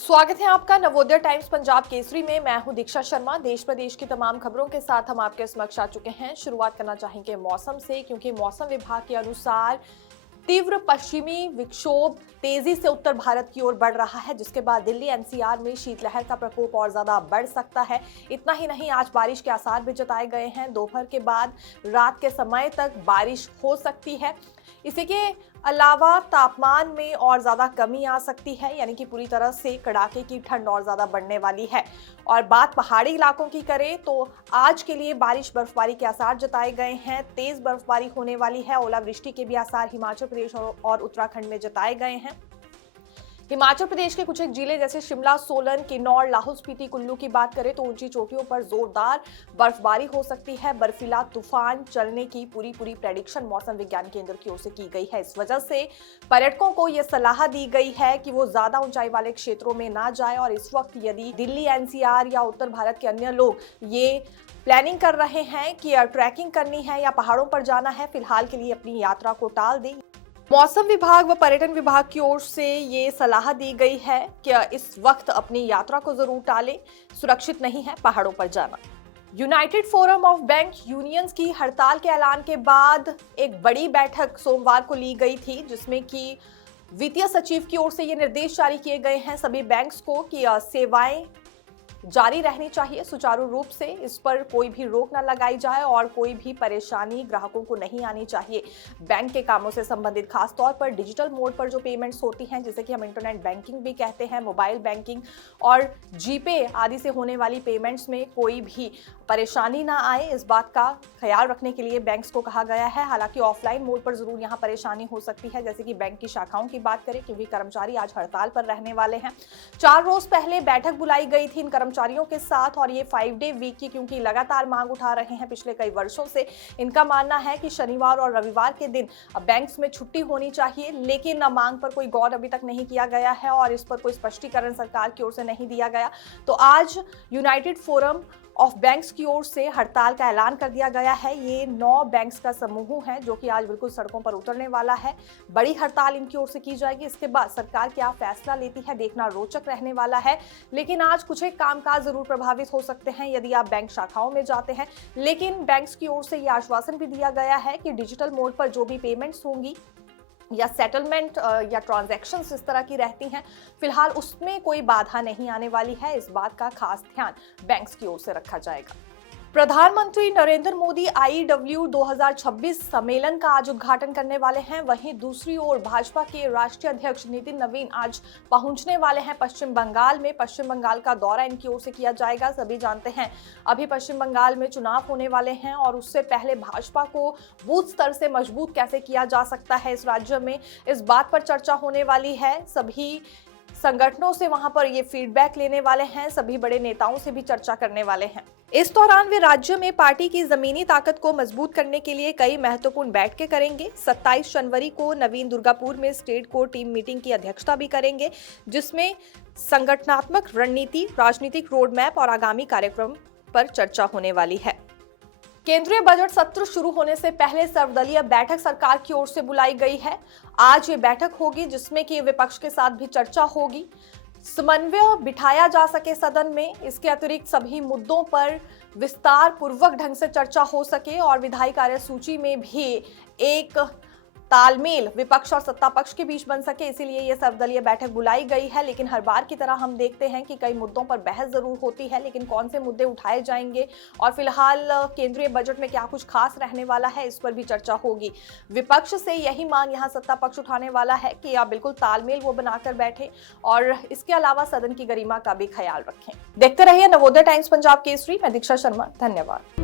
स्वागत है आपका नवोदय टाइम्स पंजाब केसरी में। मैं हूं दीक्षा शर्मा। देश प्रदेश की तमाम खबरों के साथ हम आपके समक्ष आ चुके हैं। शुरुआत करना चाहेंगे मौसम से, क्योंकि मौसम विभाग के अनुसार तीव्र पश्चिमी विक्षोभ तेजी से उत्तर भारत की ओर बढ़ रहा है, जिसके बाद दिल्ली एनसीआर में शीतलहर का प्रकोप और ज्यादा बढ़ सकता है। इतना ही नहीं, आज बारिश के आसार भी जताए गए हैं। दोपहर के बाद रात के समय तक बारिश हो सकती है। इसी के अलावा तापमान में और ज्यादा कमी आ सकती है, यानी कि पूरी तरह से कड़ाके की ठंड और ज्यादा बढ़ने वाली है। और बात पहाड़ी इलाकों की करें तो आज के लिए बारिश बर्फबारी के आसार जताए गए हैं। तेज बर्फबारी होने वाली है। ओलावृष्टि के भी आसार हिमाचल प्रदेश और उत्तराखंड में जताए गए हैं। हिमाचल प्रदेश के कुछ एक जिले जैसे शिमला, सोलन, किन्नौर, लाहौल स्पीति, कुल्लू की बात करें तो ऊंची चोटियों पर जोरदार बर्फबारी हो सकती है। बर्फीला तूफान चलने की पूरी प्रेडिक्शन मौसम विज्ञान केंद्र की ओर से की गई है। इस वजह से पर्यटकों को यह सलाह दी गई है कि वो ज्यादा ऊंचाई वाले क्षेत्रों में ना जाए। और इस वक्त यदि दिल्ली एनसीआर या उत्तर भारत के अन्य लोग ये प्लानिंग कर रहे हैं कि ट्रैकिंग करनी है या पहाड़ों पर जाना है, फिलहाल के लिए अपनी यात्रा को टाल दें। मौसम विभाग व पर्यटन विभाग की ओर से ये सलाह दी गई है कि इस वक्त अपनी यात्रा को जरूर टालें, सुरक्षित नहीं है पहाड़ों पर जाना। United forum of bank unions की हड़ताल के ऐलान के बाद एक बड़ी बैठक सोमवार को ली गई थी, जिसमें कि वित्तीय सचिव की ओर से ये निर्देश जारी किए गए हैं सभी बैंक्स को कि सेवाएं जारी रहनी चाहिए सुचारू रूप से। इस पर कोई भी रोक न लगाई जाए और कोई भी परेशानी ग्राहकों को नहीं आनी चाहिए। बैंक के कामों से संबंधित खासतौर पर डिजिटल मोड पर जो पेमेंट्स होती हैं, जैसे कि हम इंटरनेट बैंकिंग भी कहते हैं, मोबाइल बैंकिंग और जीपे आदि से होने वाली पेमेंट्स में कोई भी परेशानी ना आए, इस बात का ख्याल रखने के लिए बैंक्स को कहा गया है। हालांकि ऑफलाइन मोड पर जरूर यहाँ परेशानी हो सकती है, जैसे कि बैंक की शाखाओं की बात करें, क्योंकि कर्मचारी आज हड़ताल पर रहने वाले हैं। 4 रोज पहले बैठक बुलाई गई थी इन कर्मचारियों के साथ, और ये 5 डे वीक की क्योंकि लगातार मांग उठा रहे हैं पिछले कई वर्षों से। इनका मानना है कि शनिवार और रविवार के दिन बैंक्स में छुट्टी होनी चाहिए, लेकिन मांग पर कोई गौर अभी तक नहीं किया गया है और इस पर कोई स्पष्टीकरण सरकार की ओर से नहीं दिया गया। तो आज यूनाइटेड फोरम ऑफ बैंक्स की ओर से हड़ताल का ऐलान कर दिया गया है। ये 9 बैंक्स का समूह है जो कि आज बिल्कुल सड़कों पर उतरने वाला है। बड़ी हड़ताल इनकी ओर से की जाएगी। इसके बाद सरकार क्या फैसला लेती है, देखना रोचक रहने वाला है। लेकिन आज कुछ एक कामकाज जरूर प्रभावित हो सकते हैं यदि आप बैंक शाखाओं में जाते हैं। लेकिन बैंक्स की ओर से यह आश्वासन भी दिया गया है कि डिजिटल मोड पर जो भी पेमेंट्स होंगी या सेटलमेंट या ट्रांजैक्शंस इस तरह की रहती हैं, फिलहाल उसमें कोई बाधा नहीं आने वाली है। इस बात का खास ध्यान बैंक्स की ओर से रखा जाएगा। प्रधानमंत्री नरेंद्र मोदी IEW 2026 सम्मेलन का आज उद्घाटन करने वाले हैं। वहीं दूसरी ओर भाजपा के राष्ट्रीय अध्यक्ष नितिन नवीन आज पहुंचने वाले हैं पश्चिम बंगाल में। पश्चिम बंगाल का दौरा इनकी ओर से किया जाएगा। सभी जानते हैं अभी पश्चिम बंगाल में चुनाव होने वाले हैं और उससे पहले भाजपा को बूथ स्तर से मजबूत कैसे किया जा सकता है इस राज्य में, इस बात पर चर्चा होने वाली है। सभी संगठनों से वहां पर ये फीडबैक लेने वाले हैं, सभी बड़े नेताओं से भी चर्चा करने वाले हैं। इस दौरान वे राज्य में पार्टी की जमीनी ताकत को मजबूत करने के लिए कई महत्वपूर्ण बैठकें करेंगे। 27 जनवरी को नवीन दुर्गापुर में स्टेट कोर टीम मीटिंग की अध्यक्षता भी करेंगे, जिसमें संगठनात्मक रणनीति, राजनीतिक रोड मैप और आगामी कार्यक्रम पर चर्चा होने वाली है। केंद्रीय बजट सत्र शुरू होने से पहले सर्वदलीय बैठक सरकार की ओर से बुलाई गई है। आज ये बैठक होगी जिसमें कि विपक्ष के साथ भी चर्चा होगी, समन्वय बिठाया जा सके सदन में। इसके अतिरिक्त सभी मुद्दों पर विस्तार पूर्वक ढंग से चर्चा हो सके और विधायी कार्य सूची में भी एक तालमेल विपक्ष और सत्ता पक्ष के बीच बन सके, इसीलिए ये सर्वदलीय बैठक बुलाई गई है। लेकिन हर बार की तरह हम देखते हैं कि कई मुद्दों पर बहस जरूर होती है, लेकिन कौन से मुद्दे उठाए जाएंगे और फिलहाल केंद्रीय बजट में क्या कुछ खास रहने वाला है, इस पर भी चर्चा होगी। विपक्ष से यही मांग यहाँ सत्ता पक्ष उठाने वाला है कि आप बिल्कुल तालमेल वो बनाकर बैठे और इसके अलावा सदन की गरिमा का भी ख्याल रखें। देखते रहिए नवोदय टाइम्स पंजाब केसरी। मैं दीक्षा शर्मा, धन्यवाद।